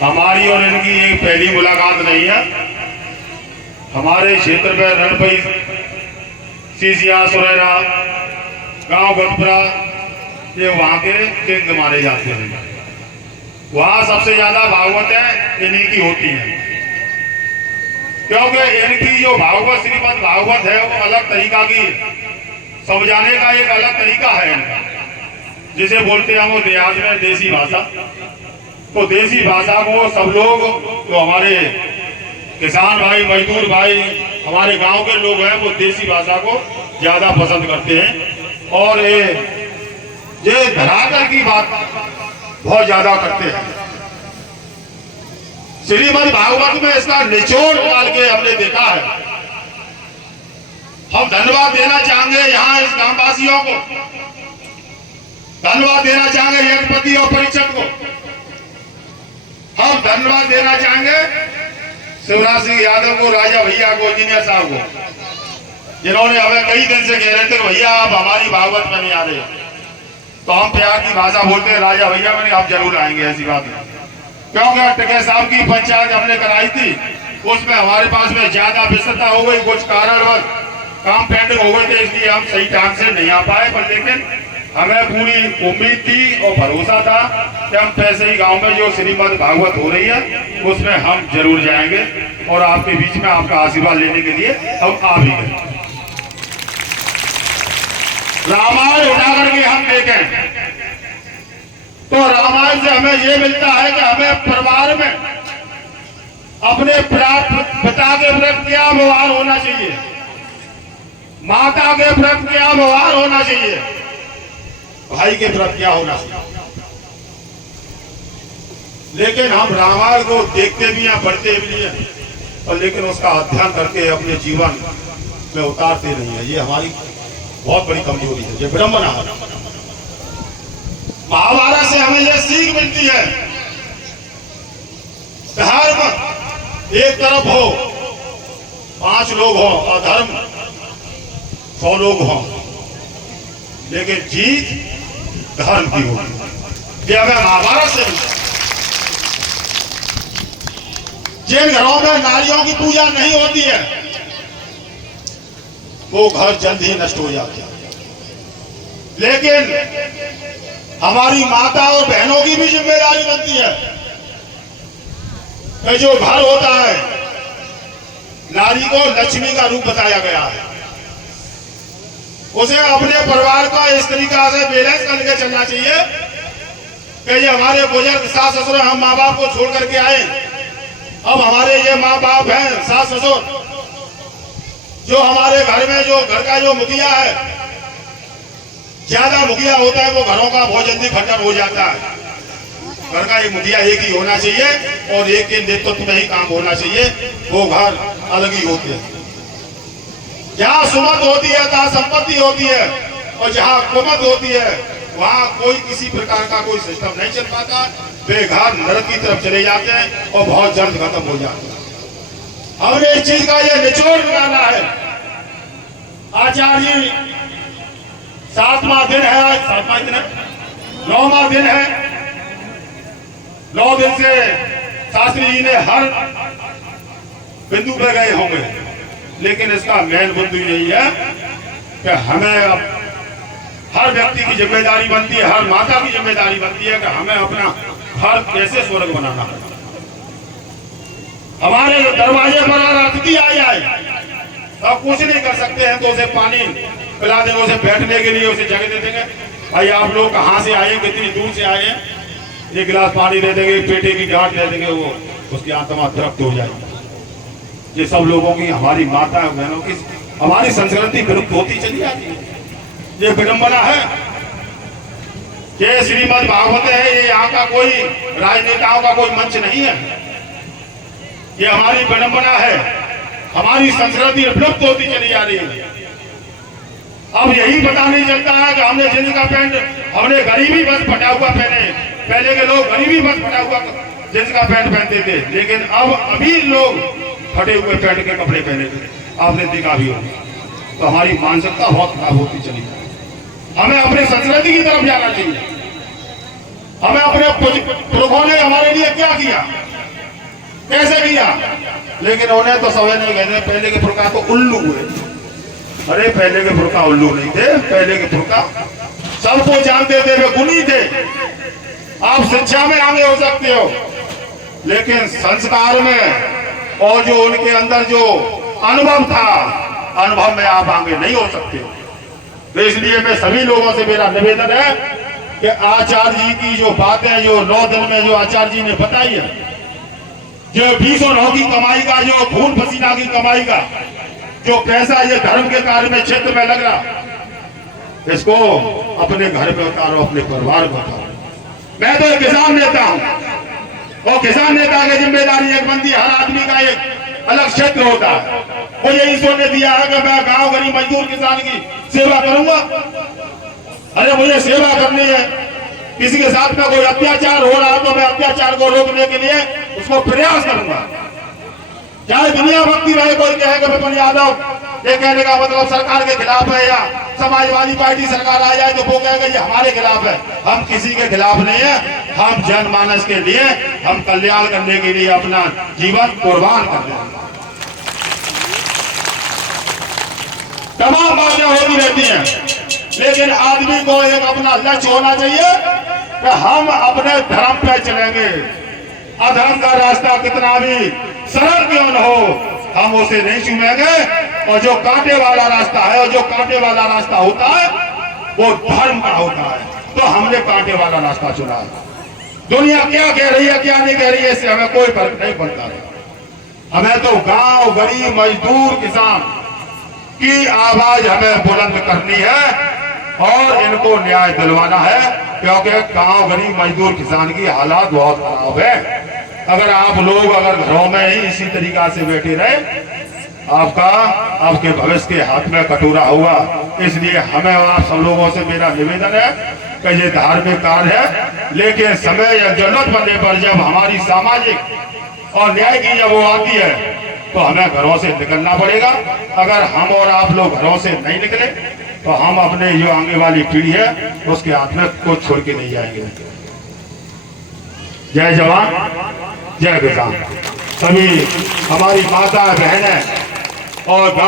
हमारी और इनकी ये पहली मुलाकात नहीं है। हमारे क्षेत्र में रणपई, सीसिया, सुरेरा, गांव गतपुरा, ये वहां के किंग माने जाते हैं। वहां सबसे ज्यादा भागवत इन्हीं की होती है, क्योंकि इनकी जो भागवत, श्रीमद् भागवत है, वो अलग तरीका की समझाने का एक अलग तरीका है इनका, जिसे बोलते हैं वो देहात में देसी भाषा। तो देसी भाषा को सब लोग, जो हमारे किसान भाई, मजदूर भाई, हमारे गांव के लोग हैं, वो देसी भाषा को ज्यादा पसंद करते हैं और ये धरातल की बात बहुत ज्यादा करते हैं। श्रीमद् भागवत में इसका निचोड़ डाल के हमने देखा है। हम धन्यवाद देना चाहेंगे यहाँ इस ग्रामवासियों को, धन्यवाद देना चाहेंगे यज्ञपति और परिषद को, हम धन्यवाद देना चाहेंगे शिवराज सिंह यादव को, राजा भैया को, इंजीनियर साहब को, जिन्होंने हमें कई दिन से कह रहे थे भैया आप हमारी भागवत में नहीं आ रहे, तो हम प्यार की भाषा बोलते हैं राजा भैया मैंने आप जरूर आएंगे। ऐसी बात है, क्योंकि टके साहब की पंचायत हमने कराई थी, उसमें हमारे पास में ज्यादा व्यस्तता हो गई, कुछ कारणवश काम पेंडिंग हो गए थे, इसलिए हम सही ढंग से नहीं आ पाए। पर लेकिन हमें पूरी उम्मीद थी और भरोसा था कि हम पैसे ही गांव में जो श्रीमद् भागवत हो रही है उसमें हम जरूर जाएंगे और आपके बीच में आपका आशीर्वाद लेने के लिए हम आ भी गए। रामायण उठा करके हम देखें तो रामायण से हमें ये मिलता है कि हमें परिवार में अपने पिता के प्रति क्या व्यवहार होना चाहिए, माता के प्रति क्या व्यवहार होना चाहिए, भाई के प्रति क्या होना चाहिए। लेकिन हम रामायण को देखते भी हैं, पढ़ते भी हैं, और लेकिन उसका अध्ययन करके अपने जीवन में उतारते नहीं है। ये हमारी बहुत बड़ी कमजोरी है, ये विडंबना है। महाभारत से हमें यह सीख मिलती है, धर्म एक तरफ हो, 5 लोग हो, और धर्म 100 लोग हो, लेकिन जीत धर्म की होगी। ये हमें महाभारत से मिलता है। जिन घरों में नारियों की पूजा नहीं होती है वो घर जल्द ही नष्ट हो जाते हैं। लेकिन हमारी माता और बहनों की भी जिम्मेदारी बनती है कि जो घर होता है, नारी को लक्ष्मी का रूप बताया गया है, उसे अपने परिवार का इस तरीका से बैलेंस करके चलना चाहिए कि ये हमारे बुजुर्ग सास ससुर, हम माँ बाप को छोड़ करके आए, अब हमारे ये माँ बाप हैं, सास ससुर, जो हमारे घर में जो घर का जो मुखिया है, ज्यादा मुखिया होता है वो घरों का बहुत जल्दी खत्म हो जाता है। घर का एक मुखिया एक ही होना चाहिए और एक के नेतृत्व में ही काम होना चाहिए, वो घर अलग ही होते हैं। जहाँ सुमत होती है तहाँ संपत्ति होती है, और जहाँ कुमत होती है वहाँ कोई किसी प्रकार का कोई सिस्टम नहीं चल पाता, वे घर नरक की तरफ चले जाते हैं और बहुत जल्द खत्म हो जाते हैं। हमने इस चीज का ये निचोड़ निकाला है। आचार्य जी 7वां दिन है, आज 7वां दिन है, 9वां दिन है, 9 दिन से शास्त्री जी ने हर बिंदु पे गए होंगे, लेकिन इसका मेन बिंदु यही है कि हमें अब हर व्यक्ति की जिम्मेदारी बनती है, हर माता की जिम्मेदारी बनती है कि हमें अपना घर कैसे स्वर्ग बनाना है। हमारे दरवाजे पर अतिथि आ जाए, अब कुछ नहीं कर सकते हैं तो उसे पानी पिला देंगे, उसे बैठने के लिए उसे जगह दे देंगे, भाई आप लोग कहाँ से आए, कितनी दूर से आए हैं, एक गिलास पानी दे देंगे, पेटे की गांठ दे देंगे, वो उसकी आत्मा तृप्त हो जाएगी। ये सब लोगों की, हमारी माता बहनों की, हमारी संस्कृति विलुप्त होती चली जाती है। ये विडंबना है। ये श्रीमद् भागवत है, ये यहाँ का कोई राजनेताओं का कोई मंच नहीं है, ये हमारी विडंबना है। हमारी संस्कृति विलुप्त होती चली जा रही है। अब यही पता नहीं चलता है कि हमने जींस का पैंट, हमने गरीबी बस फटा हुआ पहने, पहले के लोग गरीबी बस फटा हुआ जींस का पैंट पहनते थे, लेकिन अब अभी लोग फटे हुए पैंट के कपड़े पहने थे, आपने देखा भी होगा। तो हमारी मानसिकता बहुत खराब होती चली है। हमें अपने संस्कृति की तरफ जाना चाहिए। हमें अपने पुरखों ने हमारे लिए क्या किया, कैसे किया, लेकिन उन्हें तो समझ नहीं गए। पहले के पुरखा तो उल्लू हुए। अरे पहले के पुरखा उल्लू नहीं थे, पहले के पुरखा सबको जानते थे, वे गुणी थे। आप शिक्षा में आगे हो सकते हो, लेकिन संस्कार में और जो उनके अंदर जो अनुभव था, अनुभव में आप आगे नहीं हो सकते। तो इसलिए मैं सभी लोगों से मेरा निवेदन है कि आचार्य जी की जो बातें, जो 9 दिन में जो आचार्य जी ने बताई है, जो 2009 की कमाई का, जो खून पसीना की कमाई का जो पैसा ये धर्म के कार्य में, क्षेत्र में लग रहा, इसको अपने घर में उतारो, अपने परिवार में उतारो। मैं तो एक किसान नेता हूं, और किसान नेता की जिम्मेदारी एक बनती है, हर आदमी का एक अलग क्षेत्र होता है। मुझे ईश्वर ने दिया है कि मैं गांव गरीब मजदूर किसान की सेवा करूंगा। अरे मुझे सेवा करनी है, किसी के साथ में कोई अत्याचार हो रहा है तो मैं अत्याचार को रोकने के लिए उसको प्रयास करूंगा। चाहे दुनिया भक्ति रहे, कोई कहे कि विपिन यादव, ये कहने का मतलब सरकार के खिलाफ है, या समाजवादी पार्टी सरकार आ जाए तो वो कहेगा ये हमारे खिलाफ है। हम किसी के खिलाफ नहीं है, हम जनमानस के लिए, हम कल्याण करने के लिए अपना जीवन कुर्बान कर रहे हैं। तमाम बातें होती रहती हैं, लेकिन आदमी को एक अपना लक्ष्य होना चाहिए कि हम अपने धर्म पे चलेंगे। अधर्म का रास्ता कितना भी सरल क्यों न हो, हम उसे नहीं चुनेंगे। और जो कांटे वाला रास्ता है, और जो कांटे वाला रास्ता होता है वो धर्म का होता है, तो हमने कांटे वाला रास्ता चुना है। दुनिया क्या कह रही है, क्या नहीं कह रही है, इससे हमें कोई फर्क नहीं पड़ता। हमें तो गांव गरीब मजदूर किसान की आवाज हमें बुलंद करनी है और इनको न्याय दिलवाना है, क्योंकि गांव गरीब मजदूर किसान की हालात बहुत खराब है। अगर आप लोग अगर घरों में ही इसी तरीका से बैठे रहे, आपके भविष्य के हाथ में कटोरा होगा। इसलिए हमें और आप सब लोगों से मेरा निवेदन है कि ये धार्मिक कार्य है, लेकिन समय या जरूरत पड़ने पर जब हमारी सामाजिक और न्याय की जब वो आती है तो हमें घरों से निकलना पड़ेगा। अगर हम और आप लोग घरों से नहीं निकले तो हम अपने जो आगे वाली पीढ़ी है उसके हाथ में कुछ छोड़ के नहीं जाएंगे। जय जवान जय किसान। सभी हमारी माता बहनें और